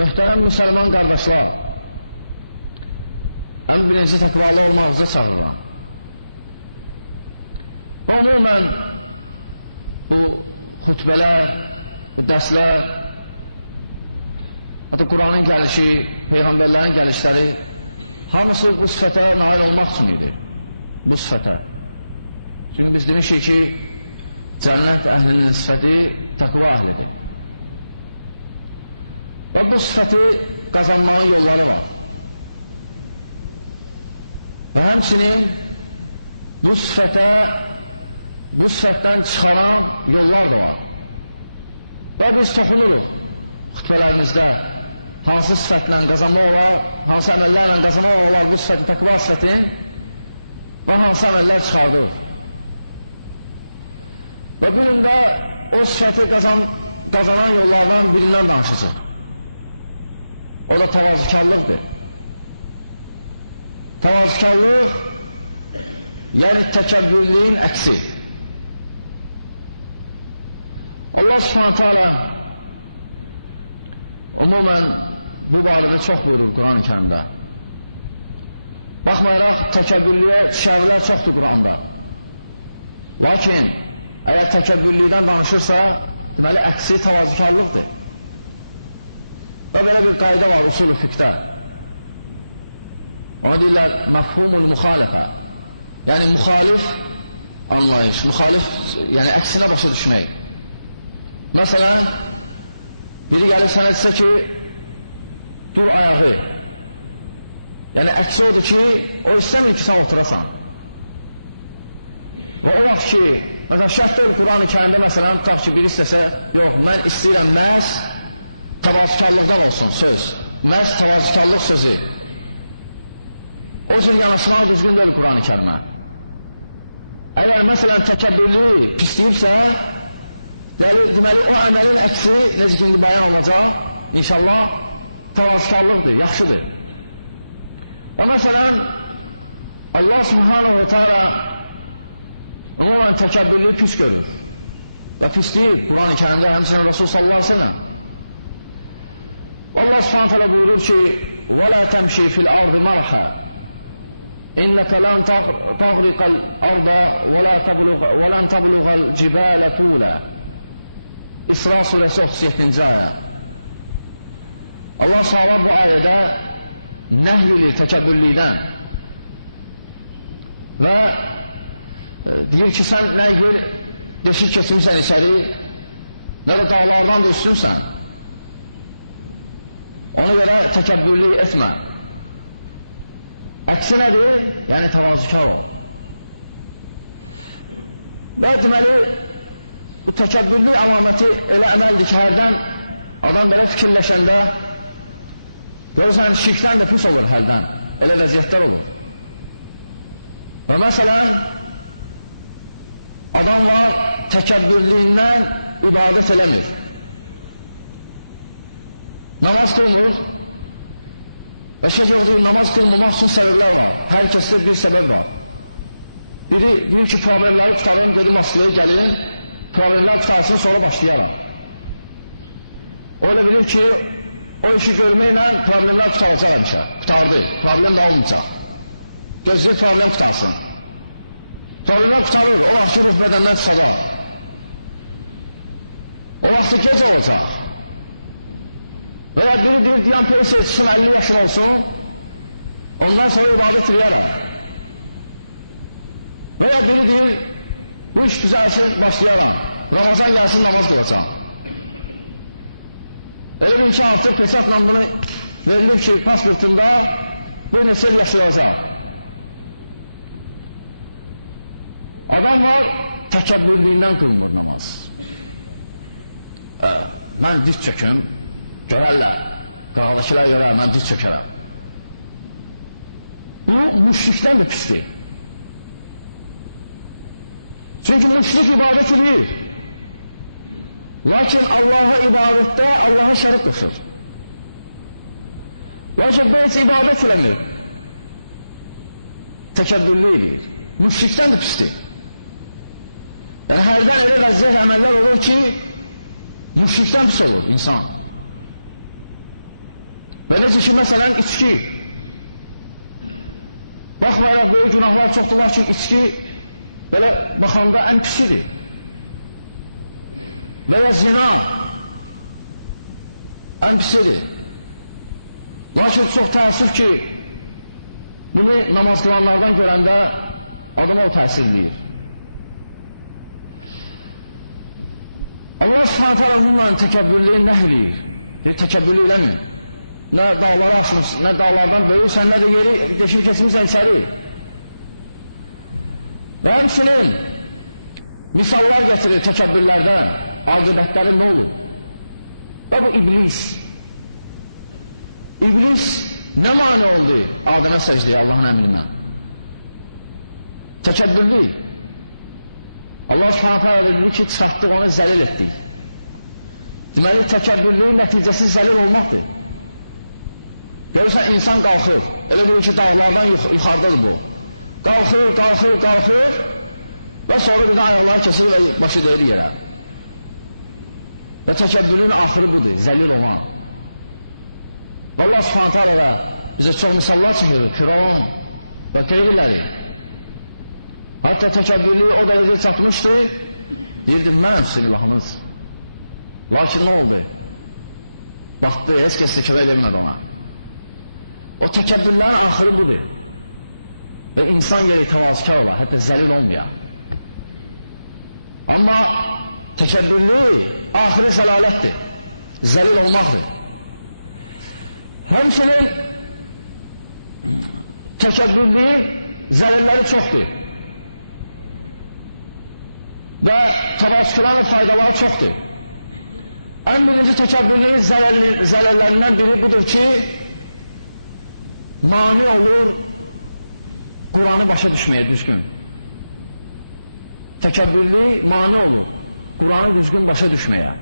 Möhtərəm müsəlman qardaşlar, ən birinci təqvalı olmağınızı çağırıram. Və umumən bu xütbələr, bu dərslər, hətta Quranın gəlişi, Peyğəmbərlərin gəlişləri, hamısı bu sifətə nail olmaq üçün idi. Bu sifətə. Çünki biz demişik ki, cənnət əhlinin sifəti təqva əhlidir. Və bu sifəti qazanmağın yolları var. Və həmçinin bu sifətdən çıxaran yollar da var. Və biz toxunuruq xütbələrimizdə hansı sifətlə qazanmaq olar, hansı əməllərlə qazanmaq olar bu sifəti, təqva sifətin və hansı əməllər çıxardır. Və bu gün də o sifəti qazanan yollardan birindən danışacaq. O da təvazükarlıqdır. Təvazükarlıq, yəni təkəbbürlüyün əksi. Allah subhanətə alə umumən bu barədə çox buyurur Quran-ı Kərimdə. Baxmayaraq, təkəbbürlüyə şərlər çoxdur Quranda. Lakin, əgər təkəbbürlükdən danışırsa, deməli, əksi təvazükarlıqdır. Və belə bir qayda var usul-u fiqdə. Ona deyirlər, məfhumul müxalifə. Yəni, müxalif anlayış, müxalif, yəni əksinə başa düşmək. Məsələn, biri gəlir sənə desə ki, dur ayağı. Yəni, əksi odur ki, o istəmir ki, sən oturasan. Və o vaxt ki, məsələn, şərtdir Quran-ı Kərimdə, məsələn, tutaq ki, biri istəsə, yox, mən istəyirəm məhz təvazükarlıqdan olsun söz. Məhz təvazükarlıq sözü. O cür yanaşmaq düzgün deyil Quran-ı Kərimə. Əgər, məsələn, təkəbbürlü pisləyirsə, deməli, o əməlin əksi, necə ki, bayan olacaq, inşallah, təvazükarlıqdır, yaxşıdır. Və məsələn, Allah subhanahu wa ta'ala umumən təkəbbürlüyü pis görür və pisləyir Quran-ı Kərimdə, həmçinin Rasul sallallahu aleyhi ve sellem. Allah subhanahu wa ta'ala buyurur ki, وَلَا تَمْشِي فِي الْأَرْضِ مَرْحًا إِنَّكَ لَنْ تَغْرِقَ الْأَرْضَ وَلَنْ تَبْلُغَ الْجِبَالَ طُولًا İsra surəsi 37-ci ayə. Allah subhanahu bu ayədə nəhy edir təkəbbürlükdən və deyir ki, sən nə yer deşik keçirsən içəri, nə də dağlardan da üstünsən. Ona görə təkəbbürlük etmə. Əksi nədir? Yəni təvazükar ol. Və deməli, bu təkəbbürlük əlaməti elə əməldir ki, hərdən adam belə fikirləşəndə görürsən, şirkdən də pis olur həldən. Elə vəziyyətlər olur. Və məsələn, adam var, təkəbbürlüyündən ibadət eləmir. Namaz qılmır və yoxdur, namaz qılmamaq üçün səbəblər var. Hər kəsdə bir səbəb var. Biri deyir ki, problemləri qutarım, gedim Moskvaya gəlin, problemlər qutarsın, sonra başlayaram. O elə bilir ki, o işi görməklə problemlər qutaracaq həmişə. Qutardı, problem də olmayacaq. Gözləyir, problem qutarsın. Problemlər qutarır, o vaxt ki, ruh bədəndən çıxacaq. O vaxt gec olacaq. Və ya biri deyir, deyən pensiya çıxım 50 yaşın olsun, ondan sonra ibadət edərəm. Və ya biri deyir, bu iş düzəlsin, başlayaram. Ramazan gəlsin, namaz qılacaq. Elə bir ki, artıq fesatla bunu verilir ki, pasportunda bir neçə il yaşayacaq. Adam var, təkəbbürlüyündən qılmır namaz. Mən diz çöküm, görərlər, qıraqdakilər görər, mən diz çökərəm. Bu, müşrikdən də pisdir. Çünki müşrik ibadət edir. Lakin Allaha ibadətdə Allaha şərik qoşur. Lakin bəs ibadət eləmir. Təkəbbürlü edir. Müşrikdən də pisdir. Yəni, hərdən elə vəziyyət əməllər olur ki, müşrikdən pis olur insan. Və necə ki, məsələn, içki. Baxmayaraq, böyük günahlar çoxdur, lakin içki belə baxanda ən pisidir. Və ya zina ən pisidir. Lakin çox təəssüf ki, bunu namaz qılanlardan görəndə adama o təsirləyir. Allah s.ə.v. onunla təkəbbürlüyü nəh eləyir. Deyir, təkəbbürlü eləmin. Nə dağları aşmışsın, nə dağlardan böyürsən, nə də yeri deşik kesmişsən içəri. Və həmçinin misallar getirir təkəbbürlərdən, aqibətləri nə olur? Və bu iblis. İblis nə mani oldu Adəmə səcdiyə Allahın əmrindən? Təkəbbürlü. Allah s.ə.v. dedi ki, çıxartdıq, onu zəlil etdik. Deməli, təkəbbürlüyün nəticəsi zəlil olmaqdır. Görürsən, insan qalxır, elə bilir ki, dağlardan yuxarıdır bu. Qalxır və sonra birdən ayaqları kesir və başı deyir yerə. Və təkəbbürlüyün axırı budur, zəlil olan. Və Allah s.ə.v. bizə çox misallar çəkir, Firavun və qeyriləri. Hətta təkəbbürlüyü o dərəcə çatmışdı, deyirdi, mənəm sizin ilahınız. Lakin nə oldu? Baxdı, heç kəs də kömək vermədi ona. O təkəbbürlərin axırı budur. Və insan yeri təvazükar olar, hətta zəlil olmuyor. Amma təkəbbürlü axırı zəlalətdir, zəlil olmaqdır. Həmçinin təkəbbürlüyün zəlilləri çoxdur. Və təvazükürlərin faydaları çoxdur. Ən birinci təkəbbürlüyün zəlillərindən biri budur ki, mani olur Qur'anı başa düşməyə düzgün. Təkəbbürlü mani olur Qur'anı düzgün başa düşməyə.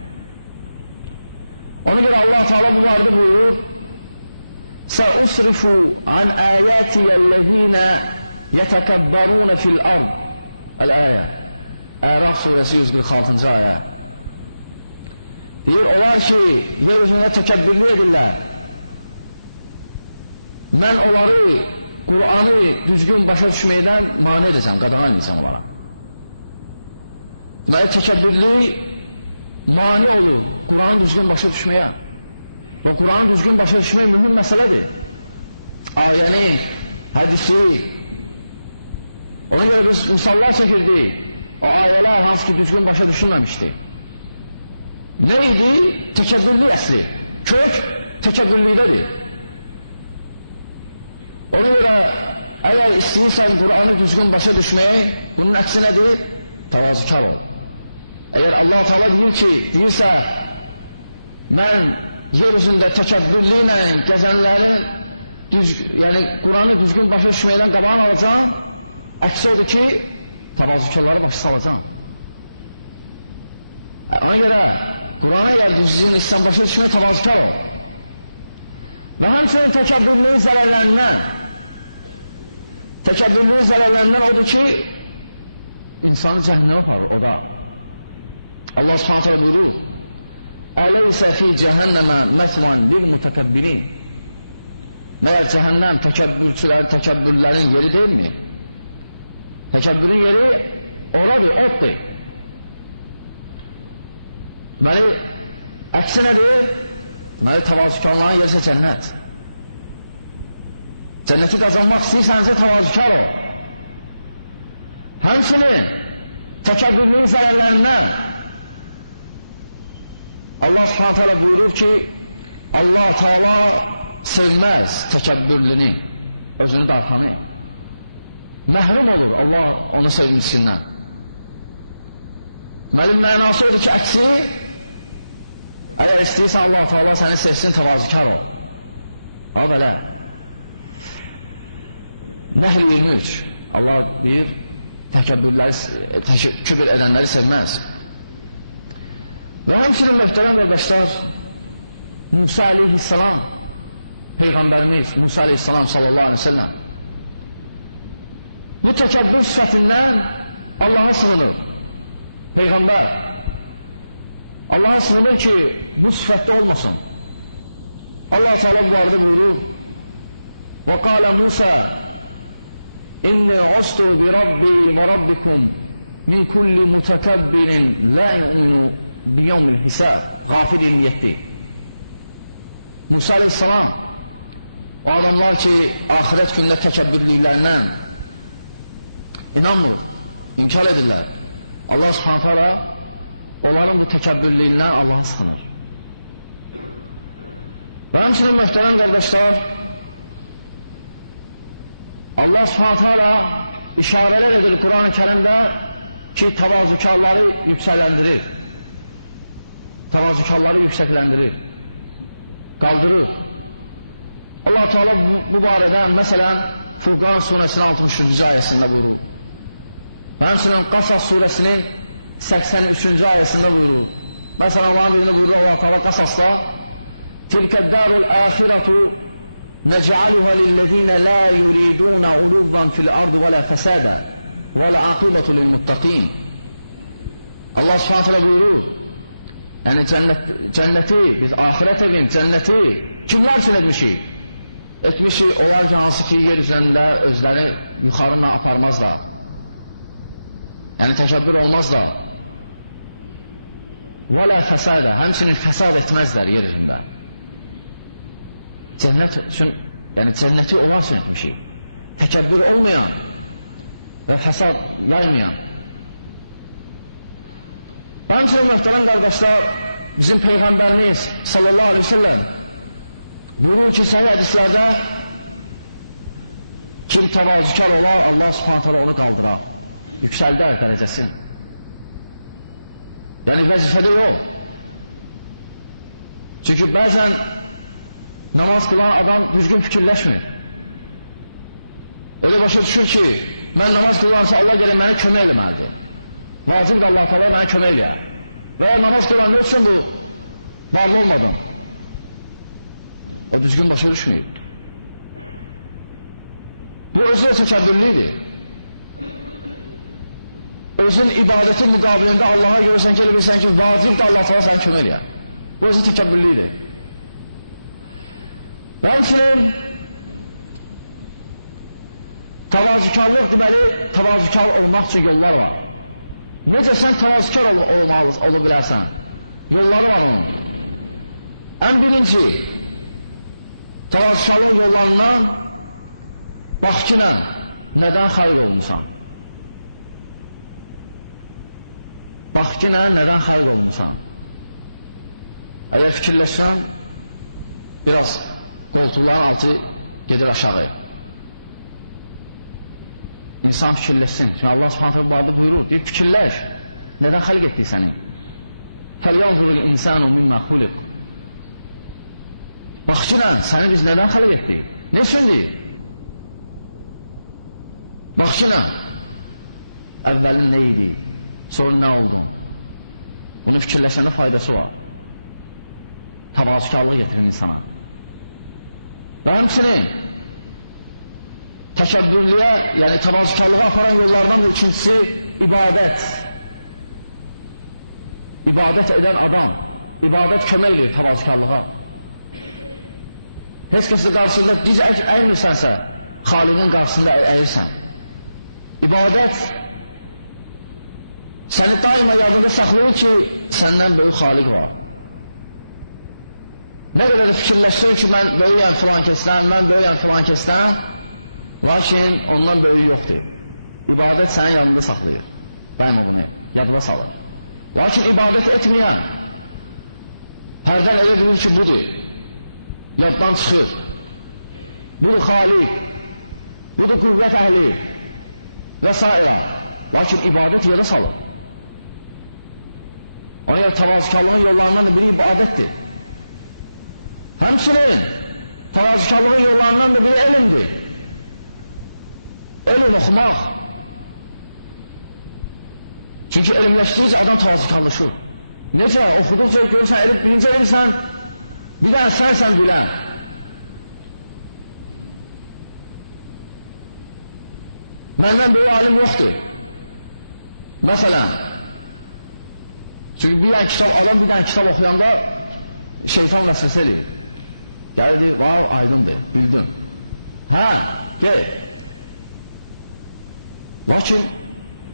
Ona görə Allah Teala bu barədə buyurur: "Səusrifu an ayatiyəllezina yetəkəbbərun fil ard." El-ayə. Əraf surəsi 146-cı ayə. Deyir, onlar ki, yer üzündə təkəbbürlü edirlər. Mən onları, Qur'anı düzgün başa düşməkdən mani edəcəm, qadağan edəcəm onlara. Deməli, təkəbbürlü mani olur Qur'anı düzgün başa düşməyə. Və Qur'anı düzgün başa düşmək mühüm məsələdir. Ayəni, hədisi. Ona görə biz misallar çəkirdik. O ayələr hansı ki düzgün başa düşünməmişdi. Ne idi? Təkəbbürlü əsli. Kök təkəbbürlüydədir. Ona görə əgər istəyirsən Qur'anı düzgün başa düşməyi, bunun əksi nədir? Təvazükar ol. Əgər Allah Teala deyirsə, mən yer üzündə təkəbbürlü ilə gəzənlərin yəni Qur'anı düzgün başa düşməkdən qabağını alacağım, əksi odur ki, təvazükarları başa salacağım. Ona görə Qur'ana əgər düzgün istəyirsən başa düşməyi, təvazükar ol. Və həmçinin təkəbbürlüyün zərərlərindən odur ki, insanı cəhənnəmə aparır, o da. Allah s.ə.v. buyurur: "Əleysə fi cəhənnəmə məsvan lil mütəkəbbirin." Məyər cəhənnəm təkəbbürlərin yeri deyilmi? Təkəbbürün yeri oradır, oddur. Deməli, əksi nədir? Deməli, təvazükarların yeri isə cənnət. Cənnəti qazanmaq istəyirsənsə təvazükar ol. Həmçinin təkəbbürlüyün zərərlərindən Allah s.ə.v. buyurur ki, Allah Teala sevməz təkəbbürlünü, özünü dartanı. Məhrum olur Allah onu sevmişsindən. Deməli, mənası odur ki, əksi, əgər istəyirsən Allah Teala səni sevsin, təvazükar ol. Ha, belə. Nəhl 23. Allah deyir, kübür edənləri sevməz. Və həmçinin möhtərəm qardaşlar, Musa aleyhisselam, Peyğəmbərimiz Musa aleyhisselam sallallahu aleyhi ve sellem, bu təkəbbür sifətindən Allaha sığınır. Peyğəmbər Allaha sığınır ki, bu sifətdə olmasın. Allah Teala bu arada buyurur: "Və qala Musa inni ustu bi rabbi və rabbikum min kulli mutakabbirin la yu'minu bi yawmil hisab." Gafir 27. Musa aleyhisselam o adamlar ki ahirət günündə təkəbbürlüklərindən inanmır, inkar edirlər. Allah subhanahu teala onların bu təkəbbürlüyündən Allah'a sıxınır. Və həmçinin möhtərəm qardaşlar, Allah subhanahu teala işarələr edir Quran-ı Kərimdə ki təvazükarları yüksələndirir. Təvazükarları yüksəkləndirir, qaldırır. Allah Teala bu barədə məsələn Furqan surəsinin 63-cü ayəsində buyurur. Və həmçinin Qasas surəsinin 83-cü ayəsində buyurur. Məsələn Allah'ın dilini buyurur Allah Teala Qasasda: "Tilkəd-darul axiratu nec'aluha lillezine la yuriduna uluvan fil ardı və la fasada və la aqibatu lilmuttaqin." Allah Subhanahu taala buyurur. Yəni cənnəti, biz axirət evin, cənnəti kimlər üçün etmişik? Etmişik onlar ki, hansı ki yer üzərində özləri yuxarına aparmazlar. Yəni təkəbbür olmazlar. Və la fəsada, həmçinin fəsad etməzlər yer üzərində. Cənnət üçün, yəni cənnəti onlar üçün etmişik. Təkəbbür olmayan və fəsad yaymayan. Həmçinin möhtərəm qardaşlar, bizim Peyğəmbərimiz sallallahu aleyhi ve sellem buyurur ki, sahih hədislərdə kim təvazükar olar, Allah subhanahu teala onu qaldırar, yüksəldər dərəcəsini. Yəni vəzifədə yox. Çünki bəzən namaz qılan adam düzgün fikirləşmir. Öyle başa düşür ki, mən namaz qılansa Allah gəlib məni kömək eləməlidir. Vacibdir Allah Teala mənə kömək eləyə. Və ya namaz qılan ne üçün bu varlı olmadan? O düzgün başa düşməyib. Bu özü də təkəbbürlüdür. Özün ibadəti müqabilində Allah'a görürsən ki, bilirsən ki, vacibdir Allah Teala səni kömək eləyə. Bu özü təkəbbürlüdür. Və həmçinin təvazükarlıq deməli, təvazükar olmaq üçün yollar var. Necə sən təvazükar ola bilərsən? Yolları var onun. Ən birinci, təvazükarlıq yollarından bax ki nə? Nədən xayır olmuşsan? Bax ki nə? Nədən xayır olmuşsan? Əgər fikirləşsən, biraz qoltuqların altı gedir aşağı. İnsan fikirləşsin. Çünki Allah subhanahu teala buyurur, deyir, fikirləş. Nədən xalq etdik səni? فَلْيَنْظُرُ الْاِنْسَانُ مِمَّا خُلِقْ Bax ki nə? Səni biz nədən xalq etdik? Ne üçün deyir? Bax ki nə? Əvvəlin nə idi? Sonra nə oldun? Bunu fikirləşəndə faydası var. Təvazükarlıq getirir insana. Və həmçinin təkəbbürlüyə, yəni təvazükarlığa aparan yollardan da ikincisi ibadət. İbadət edən adam, ibadət kömək edir təvazükarlığa. Heç kəsin qarşısında diz əymürsənsə, Xaliqin qarşısında əyirsən. İbadət səni daima yadında saxlayır ki, səndən böyük Xaliq var. Nə qədər də fikirləşir ki, mən böyüyəm filan kəsdən, mən böyüyəm filan kəsdən, lakin ondan böyük yoxdur. İbadət sənin yanında saxlayır. Daima bunu yadıma salır. Lakin ibadət etməyən hərdən elə bilir ki, budur. Yaddan çıxır. Budur Xaliq, budur qüvvət əhli və s. Lakin ibadət yada salır. Ona görə təvazükarlığın yollarından da biri ibadətdir. Həmçinin təvazükarlığın yollarından da biri elmdir. Elm oxumaq. Çünki elmləşdikcə adam təvazükarlaşır. Necə? Oxuduqca görürsən, elm birinci verirsən, bir dənə sənsən bilən. Məndən böyük alim yoxdur. Məsələn, çünki bir dənə kitab, adam bir dənə kitab oxuyanda şeytan vəsvəsə eləyir. Gəldi, var, aydındır, bildin. Hə, gel. Lakin,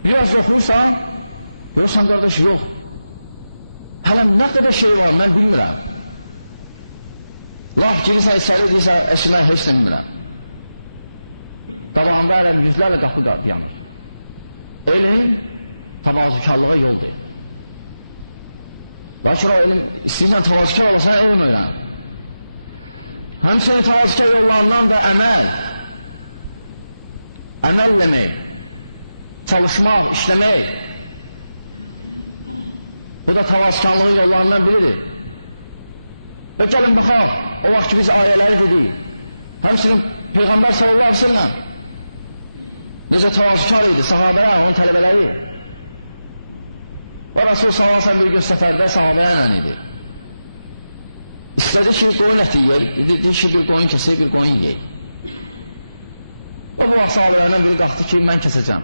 biraz oxuyursan, görürsən qardaş, yox. Hələ nə qədər şey var, mən bilmirəm. Lah, girirsən, içəri deyirsən, eşmək heç nə bilmirəm. Qabağında ələm yüzlərlə qapı yanır. Elm, təvazükarlığa yoldur. Lakin o elm, istəyirsən təvazükar olasan, elm öyrən. Həmçinin təvazükar yollarından da əməl. Əməlləmək, çalışmaq, işləmək. Bu da təvazükarlığın yollarından biridir. Və gəlin baxaq, o vaxt ki biz ayələri dedik. Həmçinin Peyğəmbər sallallahu aleyhi ve sellem necə təvazükar idi, sahabələr, onun tələbələri. O Rasul sallallahu aleyhi ve sellem bir gün səfərdə sahabələrlə idi. İstədi ki, qoyun əti yiyək, dedi ki, bir qoyun kəsək, bir qoyun yiyək. O bu vaxt sahabələrdən biri qalxdı ki, mən kəsəcəm.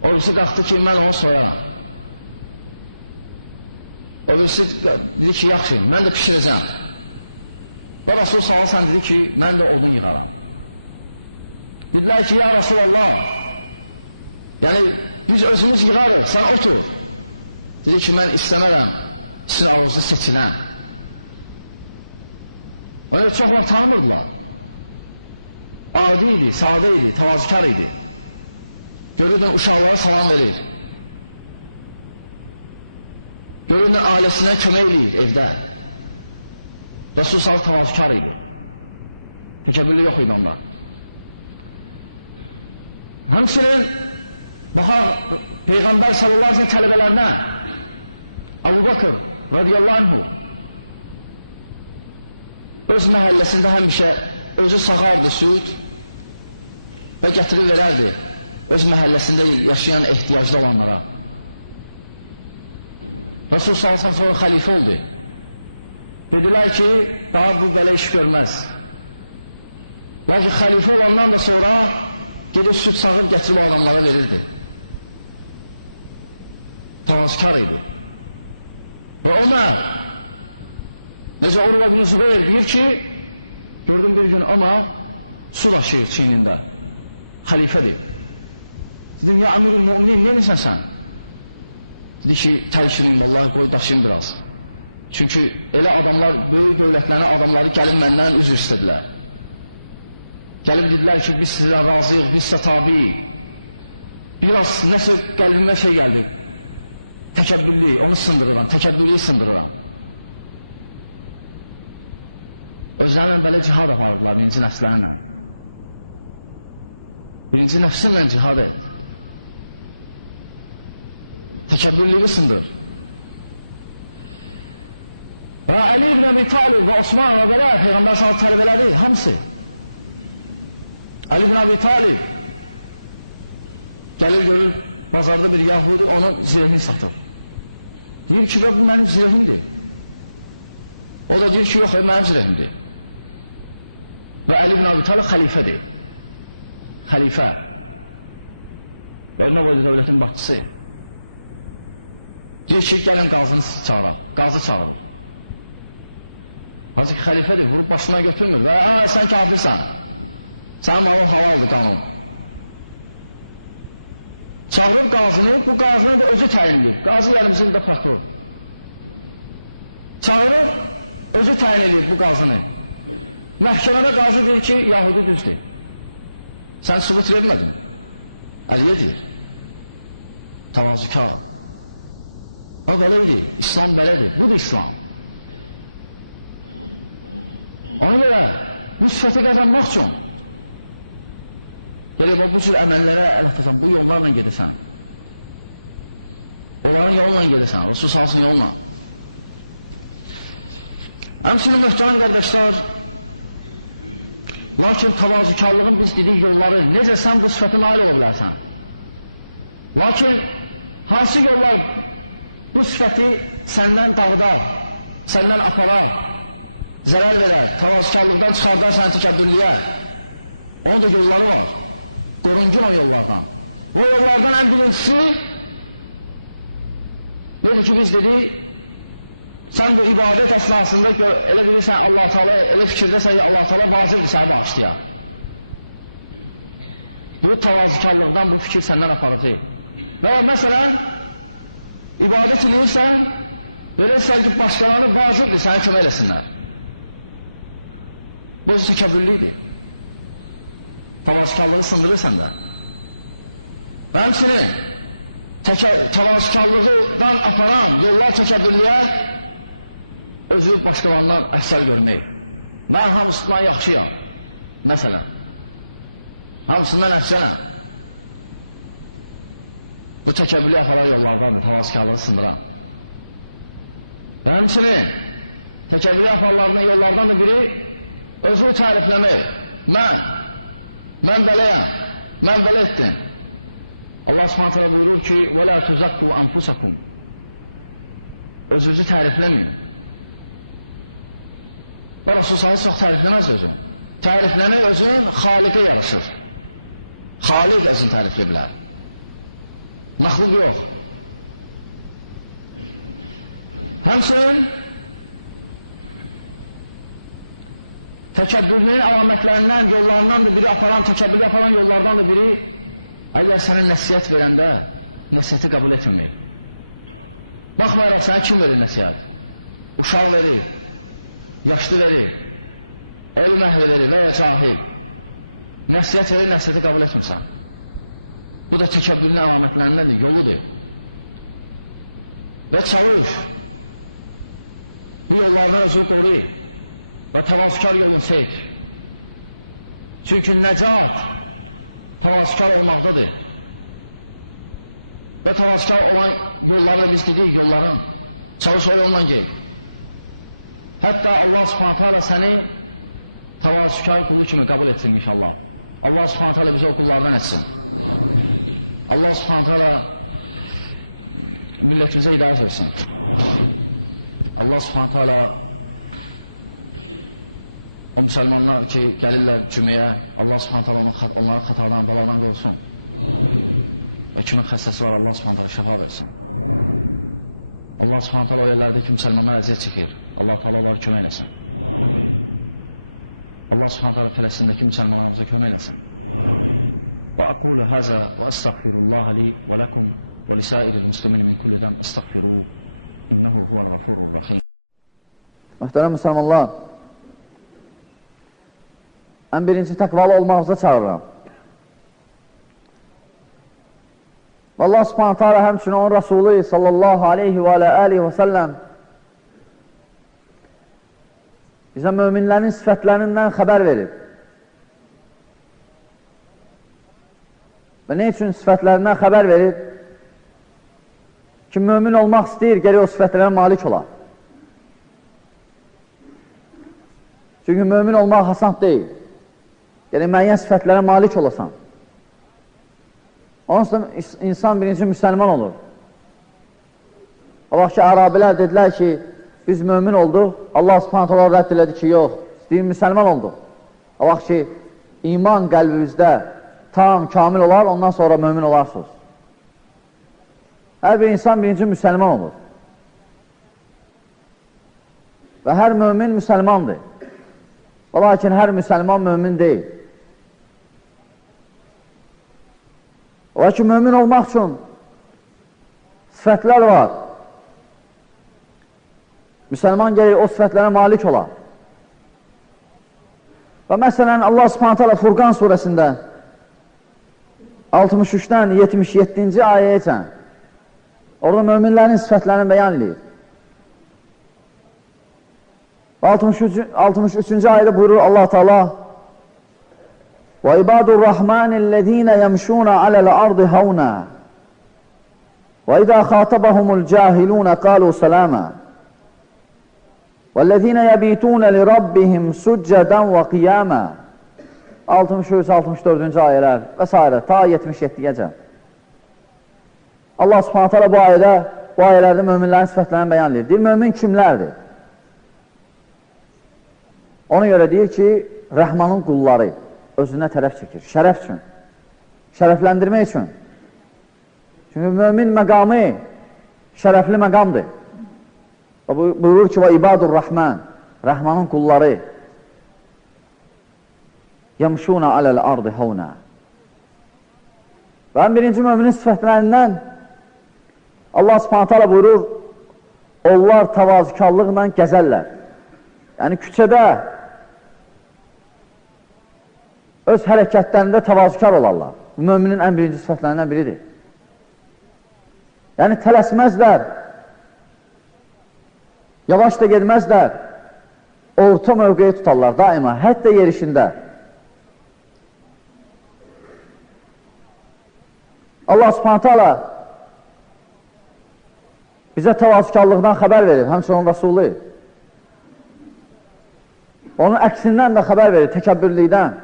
O birisi qalxdı ki, mən onu soyaram. O birisi dedi ki, yaxşı, mən də pişirəcəm. Və Rasul sallallahu aleyhi ve sellem dedi ki, mən də odun yığaram. Dedilər ki, ya Rasulallah, yəni biz özümüz yığarıq, sən otur. Dedi ki, mən istəmərəm, sizin ağızı seçilən. Onu da çox vaxt tanımırdılar. Adi idi, sadə idi, təvazükar idi. Görürdün, uşaqlara salam verir. Görürdün, ailəsinə kömək edir evdə. Rasul sallallahu təvazükar idi. Təkəbbürlü yox idi onda. Həmçinin, baxaq, Peyğəmbər sallallahu aleyhi ve sellem tələbələrinə Əbu Bakır radiyallahu anhu öz məhəlləsində həmişə özü sağardı süd və gətirib verərdi öz məhəlləsində yaşayan ehtiyaclı olanlara. Rasul sallallahu aleyhi ve sellem sonra xəlifə oldu. Dedilər ki, daha bu belə iş görməz. Lakin xəlifə olandan da sonra gedib süd sağıb gətirib adamlara verirdi. Təvazükar idi. Və Ömər, necə Urva bin Zübeyir deyir ki, gördüm bir gün Ömər su daşıyır çiynində. Xəlifədir. Dedim, ya Əmir-ül Müminin, neymişsən sən? Dedi ki, təlkinim, vallahi qoy daşıyım biraz. Çünki elə adamlar, böyük dövlətlərin adamları gəlib məndən üzr istədilər. Gəlib dedilər ki, biz sizdən razıyıq, biz sizə tabiik. Biraz nəsə qəlbimə şey gəldi. Təkəbbürlü, onu sındırıram, təkəbbürlüyü sındırıram. Özlərlə belə cihad aparırdılar birinci nəfslərlə. Birinci nəfsinlə cihad et. Təkəbbürlüyü sındır. Və Ali ibn Əbi Talib və Osman və belə Peyğəmbər sallallahu tələbələri, hamısı. Ali ibn Əbi Talib gəlir görür, bazarda bir Yahudi onun zirehini satır. Deyir ki, bu mənim zirehimdir. O da deyir ki, yox, mənim zirehimdir. Və Ali ibn Əbi Talib xəlifədir. Xəlifə. Və nə boyda dövlətin başçısı. Deyir ki, gəlin qazını çağıraq. Qazı çağırır. Hazır ki, xəlifədir, vurub başından götürmür. Və sən kafirsən. Sənin malın halaldır, qanun. Çağırır qazını, bu qazını da özü təyin edir. Qazı yerimizin də prokuror. Çağırır, özü təyin edir bu qazını. Məhkəmədə qazı deyir ki, Yahudi düzdür. Sən sübut vermədin. Əliyə deyir. Təvazükar. O beləydir, İslam belədir. Budur İslam. Ona görə bu sifəti qazanmaq üçün gəlib bu cür əməllərə əl atacaq, bu yollarla gedirsən. Onların yolla gedirsən, Rasul salsın yolla. Həmçinin möhtərəm qardaşlar, lakin təvazükarlığın biz dedik yolları, necə sən bu sifətə nail ola bilərsən? Lakin hansı yollar bu sifəti səndən dağıdar, səndən aparar, zərər verər, təvazükarlıqdan çıxardar səni təkəbbürlüyə? Onun da yolları var. Qoruncun o yollardan. O yollardan ən birincisi, necə ki biz dedik, sən bu ibadət əsnasında elə bilirsən, Allah Teala elə fikirdəsən ki, Allah Teala vacibdir səni bağışlayaq. Bu təvazükarlıqdan bu fikir səndən aparacaq. Və ya məsələn, ibadət edirsən, verirsən ki, başqalarını vacibdir səni kömək eləsinlər. Bu özü təkəbbürlüydür. Təvazükarlığı sındırırsan da. Və həmçinin təvazükarlıqdan aparan yollar təkəbbürlüyə özü başqalarından əksər görmək. Mən hamısından yaxşıyam, məsələn. Hamısından əfsənəm. Bu təkəbbürlü aparan yollardandır, təvazükarlığı sındıran. Və həmçinin təkəbbürlü aparanlarının yollardan da biri özünü tərifləmək. Mən beləyəm, mən belə etdim. Allah subhanətələ buyurur ki, وَلَا تُزَكُّوا أَنْفُسَكُمْ Özünüzü tərifləməyin. Və Rasul sallallahu çox tərifləməz özün. Tərifləmək özün xaliqə yarışır. Xaliq özün təriflə bilər. Məxluq yox. Həmçinin təkəbbürlüyün əlamətlərindən, yollarından da biri aparan, təkəbbürlü aparan yollardan da biri əgər sənin nəsiyyət verəndə nəsiyyəti qəbul etməmək. Baxmayaraq sənə kim verir nəsiyyət? Uşaq verir, yaşlı verir, elm əhli verir və ya cahil. Nəsiyyət verir, nəsiyyəti qəbul etmirsən. Bu da təkəbbürlüyün əlamətlərindəndir, yoludur. Və çalış, bu yollardan özünü qoruyur və təvazükar yolunu seç. Çünki nəcat təvazükar olmaqdadır. Və təvazükar olan yolları da biz dedik, yolların. Çalış o yolla gel. Hətta Allah subhanətə alə səni təvazükar qulu kimi qəbul etsin inşallah. Allah subhanətə alə bizi o qullardan etsin. Allah subhanətə alə millətimizə hidayət versin. Allah subhanətə alə o müsəlmanlar ki, gəlirlər cüməyə, Allah subhanətə alə onları xatadan, baladan qorusun. Və kimin xəstəsi var, Allah subhanətə alə şəfa versin. Allah subhanətə alə o yerlərdə ki, müsəlmanlar əziyyət çəkir. Allah Teala onları kömək eləsin. Allah subhanətə alə Fələstindəki müsəlmanlarımıza kömək eləsin. Və aqulu həzə və əstəğfirullaha li və ləkum və lisəiril müslimin min kulli zəm əstəğfiru innəhu huvəl ğafurur rahim. Mühtərəm müsəlmanlar, ən birinci təqvalı olmağınıza çağırıram. Allah subhanətə alə həmçinin onun Rasulü sallallahu aleyhi və aleyhi və səlləm bizə möminlərin sifətlərindən xəbər verib. Və nə üçün sifətlərindən xəbər verib? Ki, mömin olmaq istəyir, gərək o sifətlərə malik olar. Çünki mömin olmaq hasan deyil. Yəni, müəyyən sifətlərə malik olasan. Onsuz insan birinci müsəlman olur. O vaxt ki, Ərabilər dedilər ki, biz mömin olduq, Allah subhanət olaraq rədd elədi ki, yox, istəyir müsəlman olduq. O vaxt ki, iman qəlbimizdə tam, kamil olar, ondan sonra mömin olarsınız. Hər bir insan birinci müsəlman olur. Və hər mömin müsəlmandır. Lakin hər müsəlman mömin deyil. Ola ki, mömin olmaq üçün sifətlər var. Müsəlman gəlir o sifətlərə malik olar. Və məsələn, Allah subhanətə alə Furqan surəsində 63-dən 77-ci ayəyəcən orada möminlərin sifətlərini bəyan edir. 63-cü ayədə buyurur Allah Teala وَإِبَادُ الرَّحْمَنِ الَّذ۪ينَ يَمْشُونَ عَلَى الْأَرْضِ هَوْنًا وَإِذَا خَاطَبَهُمُ الْجَاهِلُونَ قَالُوا سَلَامًا وَالَّذ۪ينَ يَب۪يتُونَ لِرَبِّهِمْ سُجَّدًا وَقِيَامًا 63-64-cü ayələr və s. ta 77-yəcə. Allah subhanətə alə bu ayələrdə möminlərin sifətlərini bəyan edir. Deyir, mömin kimlərdir? Ona görə deyir ki, Rəhmanın qulları özünə tərəf çəkir, şərəf üçün, şərəfləndirmək üçün. Çünki mömin məqamı şərəfli məqamdır. Buyurur ki, və ibadur rəhmən, rəhmanın qulları yəmşuna aləl ardı havna. Və birinci müminin sifətlərindən Allah subhanətə alə buyurur, onlar təvazükarlıqla gəzərlər. Yəni, küçədə öz hərəkətlərində təvazükar olarlar. Bu, müminin ən birinci sifətlərindən biridir. Yəni, tələsməzlər, yavaş da gedməzlər, orta mövqeyi tutarlar daima, hətta yerişində. Allah subhanətə alə bizə təvazükarlıqdan xəbər verir, həmçinin onun Rasulü. Onun əksindən də xəbər verir, təkəbbürlükdən.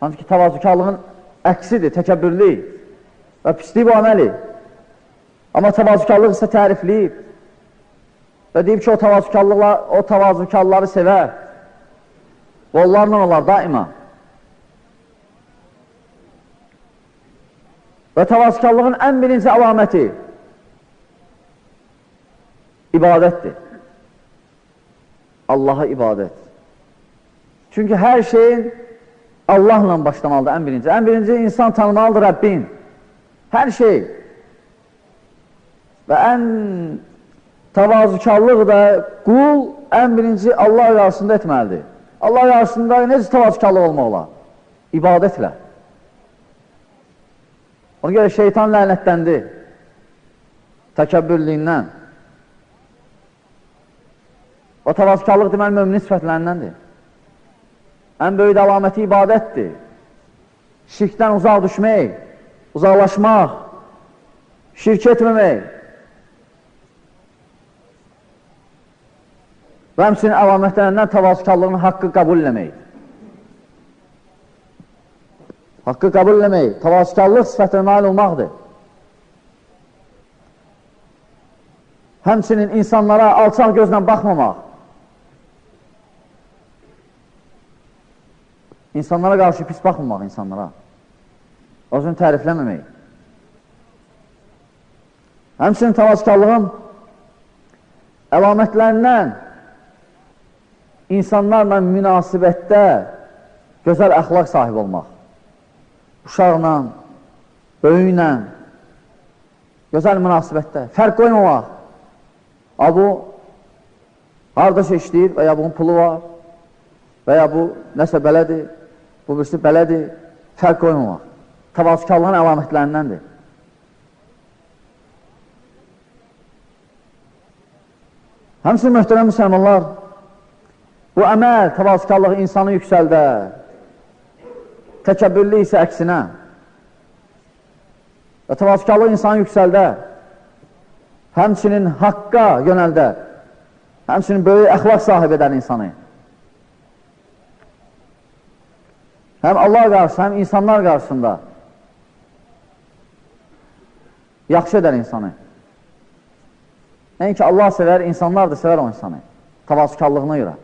Hansı ki, təvazükarlığın əksidir, təkəbbürlük və pislik bu əməli. Amma təvazükarlıq isə tərifləyib və deyib ki, o təvazükarları sevər və onlarla olar daima. Və təvazükarlığın ən birinci əlaməti ibadətdir. Allaha ibadət. Çünki hər şeyin Allahla başlamalıdır ən birinci. Ən birinci insan tanımalıdır Rəbbin. Hər şey. Və ən təvazükarlıq da qul ən birinci Allah qarşısında etməlidir. Allah qarşısında necə təvazükarlıq olmaq olar? İbadətlə. Ona görə şeytan lənətləndi təkəbbürlüyündən. O təvazükarlıq deməli müminin sifətlərindəndir. Ən böyük əlaməti ibadətdir. Şirkdən uzaq düşmək, uzaqlaşmaq, şirk etməmək. Və həmçinin əlamətlərindən təvazükarlığın haqqı qəbul eləmək. Haqqı qəbul eləmək, təvazükarlıq sifətinə nail olmaqdır. Həmçinin insanlara alçaq gözlə baxmamaq. İnsanlara qarşı pis baxmamaq insanlara. Özünü tərifləməmək. Həmçinin təvazükarlığın əlamətlərindən insanlarla münasibətdə gözəl əxlaq sahibi olmaq. Uşaqla, böyüklə, gözəl münasibətdə, fərq qoymamaq. Bu, haradasa işləyir və ya bunun pulu var və ya bu nəsə belədir, bu birisi belədir, fərq qoymamaq. Təvazükarlığın əlamətlərindəndir. Həmçinin möhtərəm müsəlmanlar, bu əməl, təvazükarlıq insanı yüksəldər. Təkəbbürlü isə əksinə. Və təvazükarlıq insanı yüksəldər. Həmçinin haqqa yönəldər. Həmçinin böyük əxlaq sahib edər insanı. Həm Allah qarşısında, həm insanlar qarşısında yaxşı edər insanı. Nəinki Allah sevər, insanlar da sevər o insanı. Təvazükarlığına görə.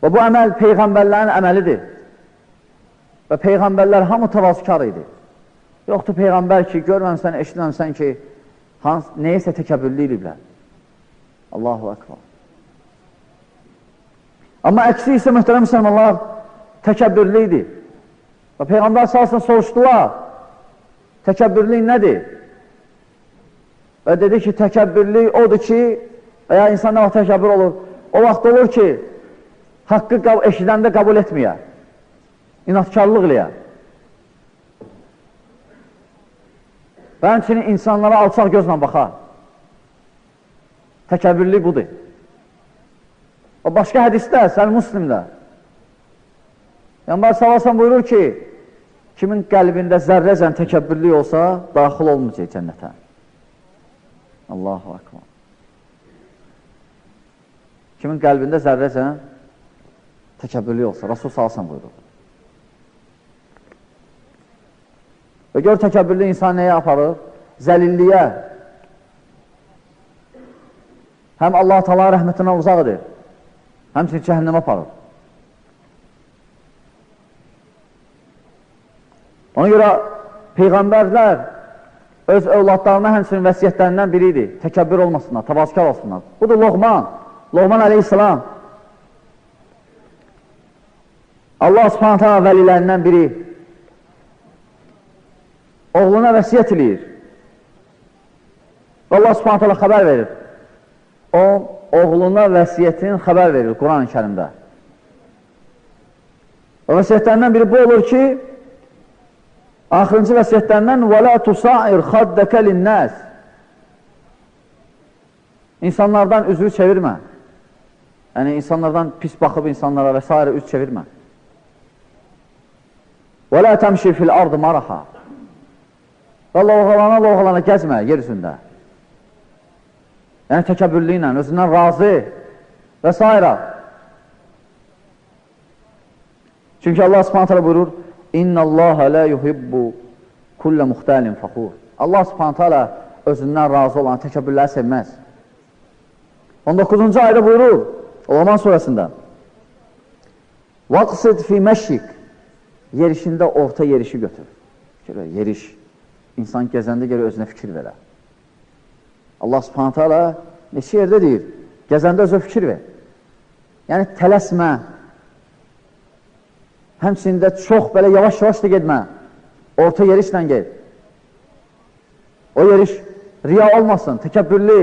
Və bu əməl Peyğəmbərlərin əməlidir. Və Peyğəmbərlər hamı təvazükar idi. Yoxdur Peyğəmbər ki, görməmsən, eşitməmsən ki, neyəsə təkəbbürlü idiblər. Allahu Akbar. Amma əksi isə möhtərəm müsəlmanlar təkəbbürlü idi. Və Peyğəmbər salsın soruşdular, təkəbbürlü nədir? Və dedi ki, təkəbbürlü odur ki, və ya insan nə vaxt təkəbbür olur? O vaxt olur ki, haqqı eşidəndə qəbul etməyə, inatkarlıq eləyə. Və həmçinin insanlara alçaq gözlə baxar. Təkəbbürlük budur. O başqa hədisdə, Səhih Müslimdə Peyğəmbər sallallahu buyurur ki, kimin qəlbində zərrəcən təkəbbürlük olsa, daxil olmayacaq cənnətə. Allahu Akbar. Kimin qəlbində zərrəcən təkəbbürlük olsa, Rasul sallallahu buyurur. Və gör təkəbbürlü insan nəyə aparır? Zəlilliyə. Həm Allah-u Teala rəhmətindən uzaq edir, həmçinin cəhənnəmə aparır. Ona görə Peyğəmbərlər öz övladlarına həmçinin vəsiyyətlərindən biri idi. Təkəbbür olmasınlar, təvazükar olsunlar. Budur Loğman əleyhissalam. Allah subhanət hələ vəlilərindən biri oğluna vəsiyyət eləyir. Allah subhanət hələ xəbər verir. O, oğluna vəsiyyətin xəbər verir Quran-ı Kərimdə. O vəsiyyətlərindən biri bu olur ki, axırıncı vəsiyyətlərindən وَلَا تُسَعِرْ خَدَّكَ لِلنَّاسِ İnsanlardan üzvü çevirmə. Yəni, insanlardan pis baxıb insanlara və s. üz çevirmə. وَلَا تَمْشِ فِي الْأَرْضِ مَرَحَ Və loğalana gəzmə yer üzündə. Yəni, təkəbbürlü ilə, özündən razı və s. Çünki Allah subhanətələ buyurur, İnna Allaha la yuhibbu kullə muxtəlin faxur. Allah subhanətələ özündən razı olan təkəbbürləri sevməz. 19-cu ayda buyurur, Loğman surəsində, Vaqsid fi məşrik Yerişində orta yerişi götür. Yeriş. İnsan gəzəndə gəlir özünə fikir verə. Allah subhanətələ neçə yerdə deyir, gəzəndə özə fikir ver. Yəni, tələsmə. Həmçində çox belə yavaş-yavaş da gedmə. Orta yerişlə ged. O yeriş riya olmasın, təkəbbürlü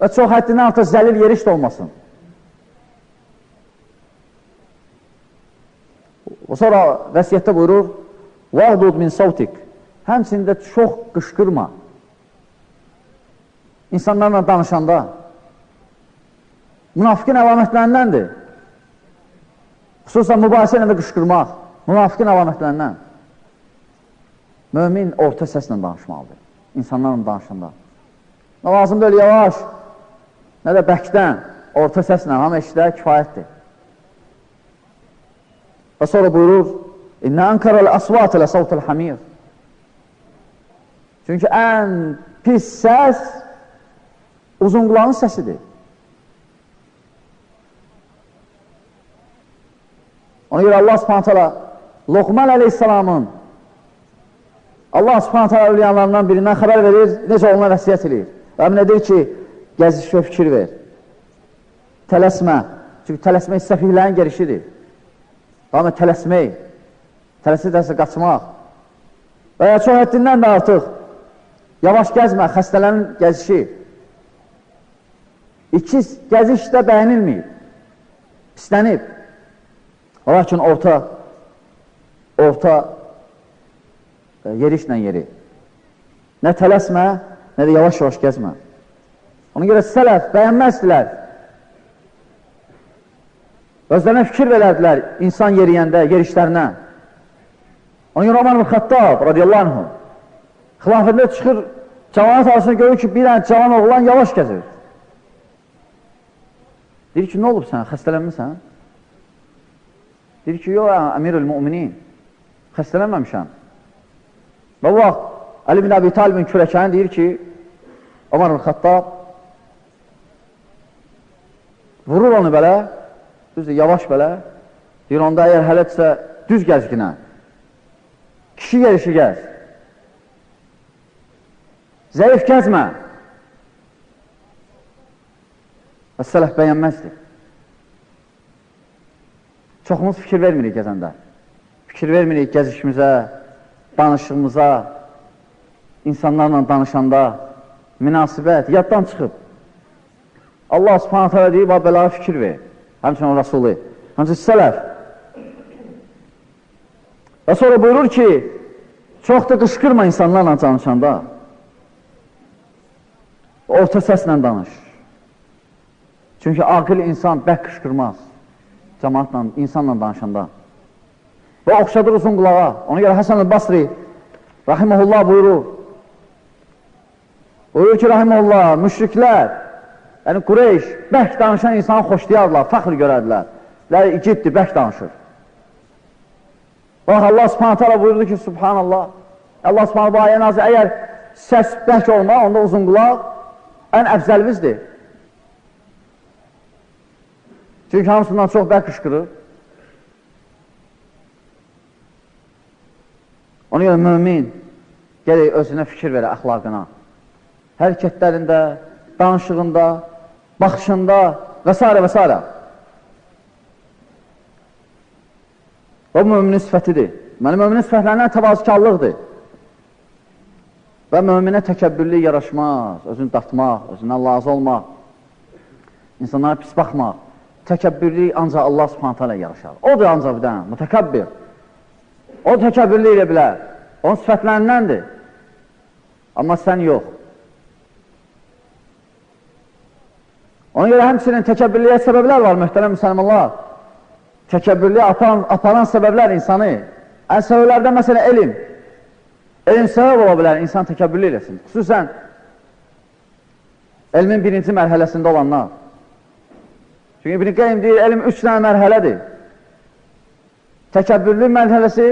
və çox həddindən artıq zəlil yeriş də olmasın. O sonra vəsiyyətdə buyurur, وَغْدُدْ مِنْ صَوْتِكْ Həmçində çox qışqırma. İnsanlarla danışanda. Münafiqin əlamətlərindəndir. Xüsusən mübahisə ilə də qışqırmaq. Münafiqin əlamətlərindən. Mömin orta səslə danışmalıdır. İnsanlarla danışanda. Nə lazım deyil, yavaş. Nə də bəkdən, orta səslə, hamı eşitlər kifayətdir. Və sonra buyurur, İnnə ənkərəl əsvat ilə savtəl hamir. Çünki ən pis səs uzunqulağın səsidir. Ona görə Allah subhanətələ Loğman əleyhissalamın Allah subhanətələ övliyanlarından birindən xəbər verir, necə oluna vəsiyyət edir. Və əmin edir ki, gəzişə fikir ver. Tələsmə. Çünki tələsmək səfihlərin gəlişidir. Amma tələsmək, tələsi qaçmaq və ya çox həddindən də artıq yavaş gəzmə, xəstələrin gəzişi. İkiz gəziş də bəyənilməyib, pislənib. Lakin orta yerişlə yeri. Nə tələsmə, nə də yavaş-yavaş gəzmə. Ona görə sələf bəyənməzdilər. Özlərinə fikir verərdilər insan yeriyəndə, yerişlərinə. Ona görə Ömər ibn Xəttab radiyallahu anh xilafətində çıxır, cavanat arasında görür ki, bir dənə cavan oğlan yavaş gəzir. Deyir ki, nə olub sən, xəstələnmirsən? Deyir ki, yox, əmirül müminin, xəstələnməmişəm. Və bu vaxt, Əli bin Əbi Talibin kürəkəni deyir ki, Ömər ibn Xəttab vurur onu belə, düzdür, yavaş belə, deyir, onda əgər hələdirsə, düz gəzginə, kişi yerişi gəz, zəif gəzmə və sələf bəyənməzdir. Çoxumuz fikir vermirik gəzəndə. Fikir vermirik gəzişimizə, danışığımıza, insanlarla danışanda, münasibət, yaddan çıxıb. Allah subhanətə alə deyib, belə fikir ver. Həmçinin o Rasulü, həmçinin sələf. Və sonra buyurur ki, çox da qışqırma insanlarla danışanda. Orta səslə danış. Çünki aqil insan bək qışqırmaz. Cəmaatla, insanla danışanda. Və oxşadır uzun qulağa. Ona görə Həsən el-Basri, rahiməhullah buyurur. Buyurur ki, rahiməhullah, müşriklər, yəni Qureyş, bək danışan insanı xoşlayarlar, fəxr görərdilər. İgiddir, bək danışır. Bax, Allah subhanətə alə buyurdu ki, subhanallah, Allah subhanətə alə nazı, əgər səs bək olma, onda uzun qulaq ən əfzəlvizdir. Çünki hamısından çox bək qışqırır. Ona görə mümin Gələk özünə fikir verə əxlaqına. Hərəkətlərində, danışığında, baxışında və s. və s. O müminin sifətidir. Deməli, müminin sifətlərindən təvazükarlıqdır. Və müminə təkəbbürlük yaraşmaz, özünü datmaq, özündən lazı olmaq, insanlara pis baxmaq. Təkəbbürlük ancaq Allah subhanətə alə yaraşar. Odur ancaq bir dənə, mütəkəbbir. O təkəbbürlük elə bilər. Onun sifətlərindəndir. Amma sən yox. Ona görə həmçinin təkəbbürlüyə səbəblər var, möhtərəm müsəlmanlar. Təkəbbürlüyə aparan səbəblər insanı. Ən səbəblərdən məsələn elm. Elm səbəb ola bilər, insan təkəbbürlü eləsin. Xüsusən, elmin birinci mərhələsində olanlar. Çünki İbn-i Qeym deyir, elm 3 dənə mərhələdir. Təkəbbürlü mərhələsi,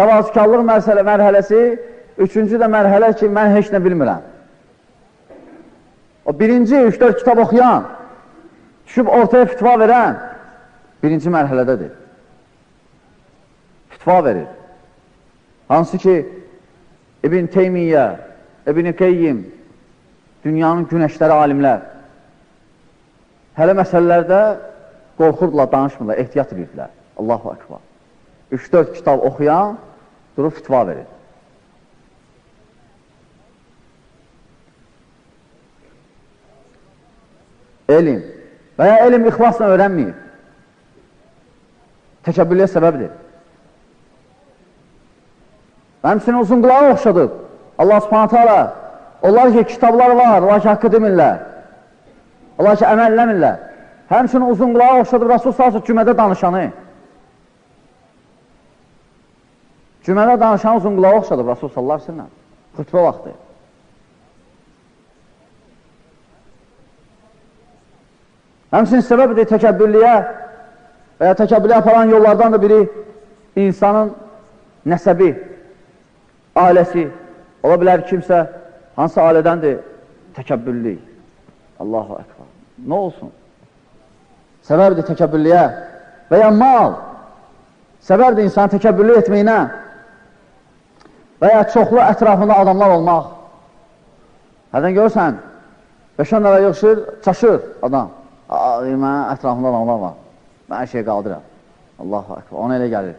təvazükarlıq mərhələsi, üçüncü də mərhələ ki, mən heç nə bilmirəm. O birinci 3-4 kitab oxuyan, düşüb ortaya fitva verən, birinci mərhələdədir. Fitva verir. Hansı ki, İbn Teymiyyə, İbn Qeyyim, dünyanın günəşləri alimlər, hələ məsələlərdə qorxurdular, danışmırlar, ehtiyat edirdilər. Allahu Akbar. 3-4 kitab oxuyan, durub fitva verir. Elm və ya elm ixlasla öyrənməyib. Təkəbbürlüyə səbəbdir. Həmçinin uzun qulağı oxşadıb. Allah subhanətə alə, onlar ki, kitablar var, onlar ki, haqqı demirlər. Allah ki, əməlləmirlər. Həmçinin uzun qulağı oxşadıb Rasul s.ə.v cümədə danışanı. Cümədə danışanı uzun qulağı oxşadıb Rasul s.ə.v. Xütbə vaxtı. Həmçinin səbəbidir təkəbbürlüyə və ya təkəbbürlüyə aparan yollardan da biri insanın nəsəbi, ailəsi. Ola bilər kimsə hansı ailədəndir təkəbbürlük. Allahu Ekber. Nə olsun? Səbəbdir təkəbbürlüyə və ya mal. Səbəbdir insanı təkəbbürlük etməyinə və ya çoxlu ətrafında adamlar olmaq. Hərdən görürsən, 5-10 nəvə yığışır, çaşır adam. Mənə ətrafında adamlar var. Mən hər şeyi qaldırım. Allahu Ekber. Ona elə gəlir.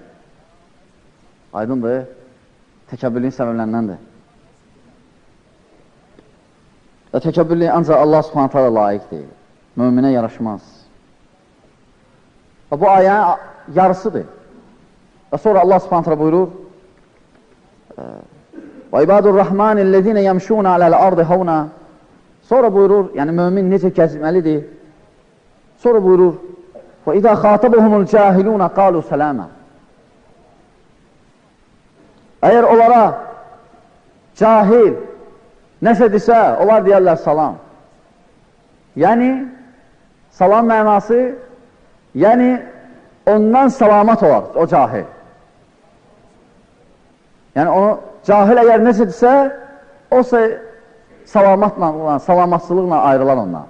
Aydındır. Təkəbbürlüyün səbəblərindəndir. Və təkəbbürlük ancaq Allah subhanətə alə layiqdir. Möminə yaraşmaz. Və bu ayənin yarısıdır. Və sonra Allah subhanətə alə buyurur Və ibadur rahmanillezine yemşuna aləl ardı havna. Sonra buyurur, yəni mömin necə gəzməlidir? Sonra buyurur Və idə xatabuhumul cahiluna qalu sələmə. Əgər onlara cahil nəsə desə, onlar deyərlər salam. Yəni, salam mənası, yəni ondan salamat olar, o cahil. Yəni, onu cahil əgər nəsə desə, o salamatsızlıqla ayrılar ondan.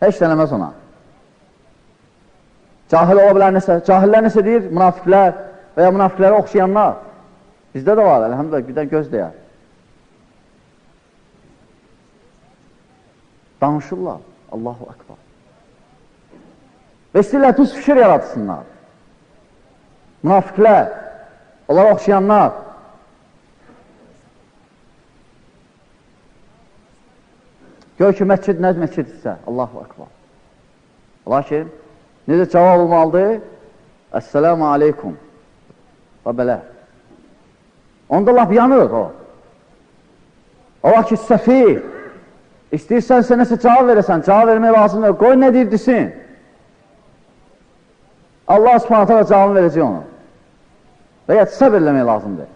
Heç denəməz ona. Cahil ola bilər nəsə, cahillər nəsə deyir, münafiqlər və ya münafiqlərə oxşayanlar. Bizdə də var, əlhəmdülillah, bir də göz deyər. Danışırlar, Allahu Ekber. Və istəyirlər, pis fikir yaratsınlar. Münafiqlər, onlara oxşayanlar. Gör ki, məscid nə məsciddirsə, Allahu Ekber. Lakin, necə cavab olmalıdır? Əssəlamu aleykum. Və belə. Onda laf yanır o. O vaxt ki, səfi, istəyirsən nəsə cavab verəsən, cavab vermək lazımdır. Qoy nə deyir, desin. Allah subhanətə və cavabını verəcək onu. Və ya səbr eləmək lazımdır.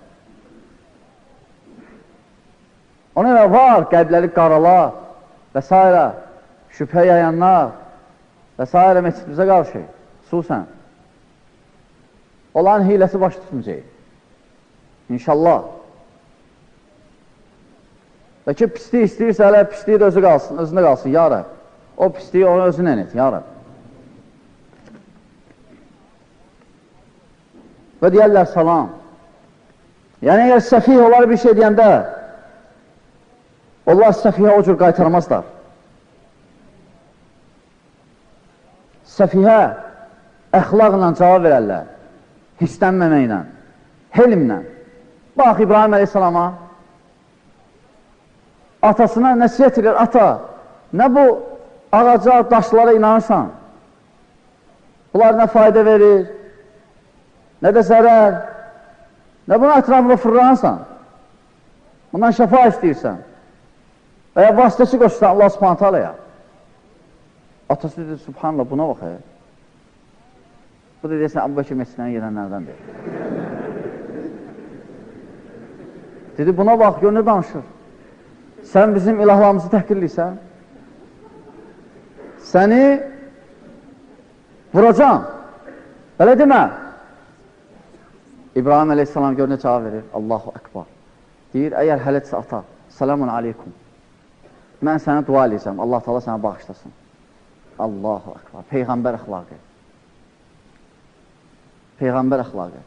Ona görə var qəlbləri qaralar və s. şübhə yayanlar və s. məscidimizə qarşı, xüsusən. Olan hiləsi baş tutmayacaq. İnşallah. Və ki, pisliyi istəyirsə, hələ pisliyi də özündə qalsın, ya Rəb. O pisliyi onu özünə et, ya Rəb. Və deyərlər salam. Yəni, əgər səfih onlar bir şey deyəndə, onlar səfihə o cür qaytarmazlar. Səfihə əxlaqla cavab verərlər, hissənməməklə, helmlə. Bax, İbrahim əleyhissalama atasına nəsiyyət edir, ata, nə bu ağaca, daşlara inanırsan? Bunlar nə fayda verir, nə də zərər, nə buna ətrafında fırlanırsan? Bundan şəfa istəyirsən və ya vasitəsi qoşursan Allah subhanətə aləyə. Atası dedi, subhanallah, buna bax, bu da deyəsən, Əbu Bəkir məscidinə gedənlərdəndir. Dedi, buna bax, gör, nə danışır? Sən bizim ilahlarımızı təhqirliysən, səni vuracam, belə demə. İbrahim əleyhissalam gör, nə cavab verir? Allahu Ekber. Deyir, əgər hələtsə ata, selamun aleykum. Mən sənə dua eləyəcəm, Allah Teala sənə bağışlasın. Allahu Ekber. Peyğəmbər əxlaqı. Peyğəmbər əxlaqı.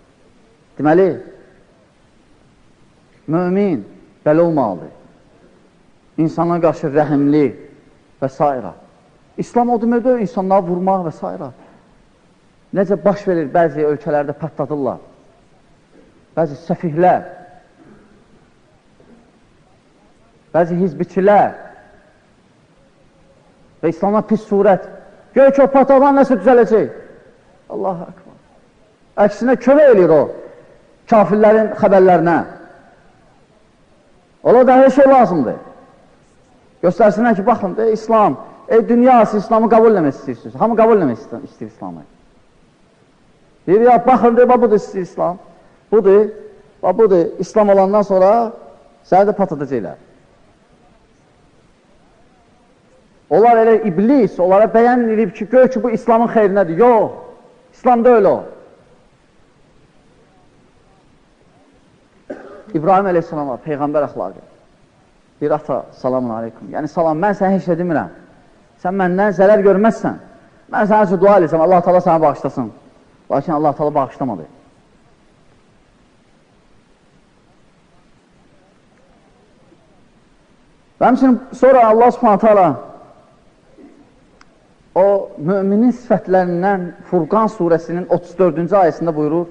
Deməli, mümin belə olmalıdır. İnsana qarşı rəhimli və s. İslam o deməkdir, insanları vurmaq və s. Necə baş verir, bəzi ölkələrdə pətladırlar. Bəzi səfihlər, bəzi hizbiçilər və İslamda pis surət. Gör ki, o patladan nəsə düzələcək. Allahu Ekber. Əksinə kömək eləyir o kafirlərin xəbərlərinə. Ola da hər şey lazımdır. Göstərsinlər ki, baxın, İslam, dünyası İslamı qəbul eləmək istəyirsiniz. Hamı qəbul eləmək istəyir İslamı. Deyir, ya, baxın, budur istəyir İslam. Budur, İslam olandan sonra səni də patlatacaqlar. Onlar elə iblis, onlara bəyan edib ki, gör ki, bu İslamın xeyrinədir. Yox, İslamda öyle o. İbrahim əleyhissalama, Peyğəmbər əxlaqı. Bir ata, salamun aleykum. Yəni, salam, mən sənə heç nə demirəm. Sən məndən zərər görməzsən. Mən sənə üçün dua edəcəm, Allah Teala sənə bağışlasın. Lakin Allah Teala bağışlamadı. Və həmçinin sonra Allah Subhanahu Teala o müminin sifətlərindən Furqan surəsinin 34-cü ayəsində buyurur.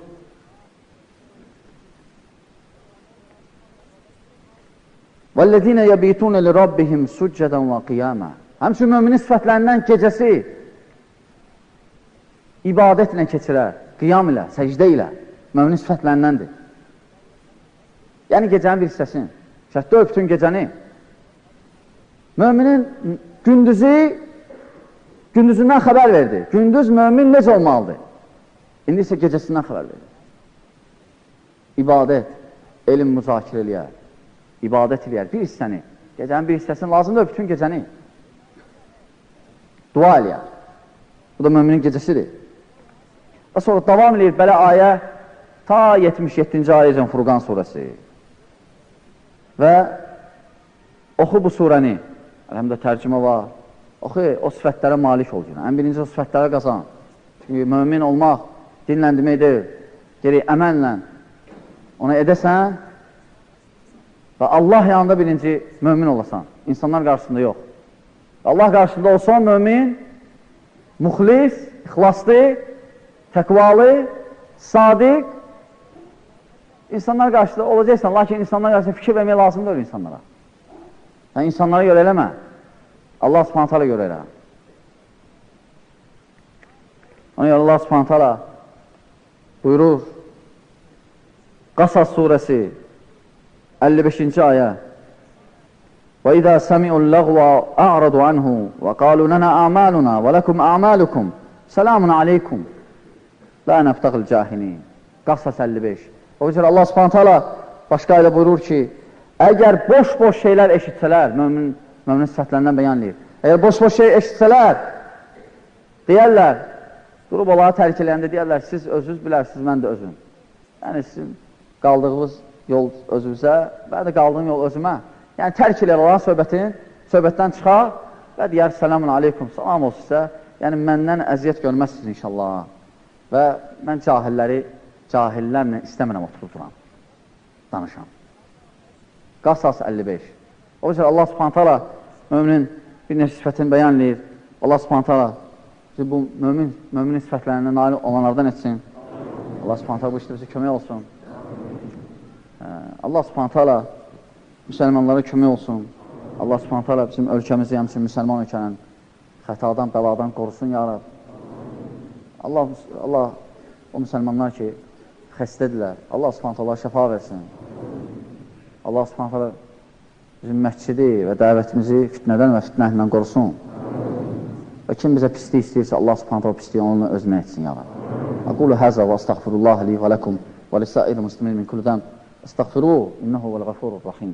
وَالَّذِينَ يَبِيتُونَ لِرَبِّهِمْ سُجَّدًا وَقِيَامًا. Həmçinin müminin sifətlərindən gecəsi ibadətlə keçirər, qiyam ilə, səcdə ilə müminin sifətlərindəndir. Yəni gecənin bir hissəsini, şəhətdə bütün gecəni. Müminin gündüzündən xəbər verdi. Gündüz mümin necə olmalıdır? İndi isə gecəsindən xəbər verdi. İbadət, elm müzakirə eləyər, ibadət eləyər, bir hissəni. Gecənin bir hissəsini lazımdır, bütün gecəni. Dua eləyər. Bu da müminin gecəsidir. Və sonra davam eləyir belə ayə ta 77-ci ayəcən Furqan surəsi. Və oxu bu surəni. Əlhəmdə tərcümə var. Oxu, o sifətlərə malik ol. Ən birinci o sifətlərə qazan. Çünki mümin olmaq dinlə demək deyil. Gerək əməllə ona edəsən və Allah yanında birinci mümin olasan. İnsanlar qarşısında yox. Allah qarşısında olsan mümin, muxlis, ixlaslı, təqvalı, sadiq insanlar qarşısında olacaqsan. Lakin insanlar qarşısında fikir vermək lazımdır insanlara. Yəni, insanlara görə eləmə. Allah subhanət hala görə elə. Ona görə Allah subhanət hala buyurur Qasas surəsi 55-ci ayə وَإِذَا سَمِعُوا اللَّغْوَ أَعْرَضُوا عَنْهُ وَقَالُوا لَنَا أَعْمَالُنَا وَلَكُمْ أَعْمَالُكُمْ سَلَامٌ عَلَيْكُمْ لَا نَبْتَغِ الْجَاهِلِينَ Qasas 55. O üzrə Allah subhanət hala başqa ilə buyurur ki, əgər boş-boş şeylər eşitsələr, müminin sifətlərindən bəyan edir. Əgər boş-boş şey eşitsələr, deyərlər, durub onları tərk eləyəndə deyərlər, siz özünüz bilərsiniz, mən də özüm. Yəni, sizin qaldığınız yol özünüzə, mən də qaldığım yol özümə. Yəni, tərk eləyər olan söhbətdən çıxar və deyər, selamun aleykum, salam olsun sizə. Yəni, məndən əziyyət görməzsiniz inşallah. Və mən cahillərlə istəmirəm oturub duram. danışan. Qasas 55. O yüzden Allah subhanət hala müminin bir neçə sifətini bəyan edir. Allah subhanət hala bu müminin sifətlərindən nail olanlardan etsin. Allah subhanət hala bu işdə bizə kömək olsun. Allah subhanət hala müsəlmanlara kömək olsun. Allah subhanət hala bizim ölkəmizi, həmçinin müsəlman ölkənin xətadan, bəladan qorusun, ya Rab. Allah o müsəlmanlar ki, xəstədirlər, Allah subhanət hala şəfa versin. Allah subhanət hala bizim məscidi və dəvətimizi fitnədən və fitnəhlə qorusun. Və kim bizə pislik istəyirsə, Allah subhanət hala pisliyi onunla özünə etsin, ya Rab. Aqulu həzə və astəğfirullah li və ləkum və lisəir-i muslimin min kulli zəm. Estağfiruhu, innehu vel-gafurur rahim.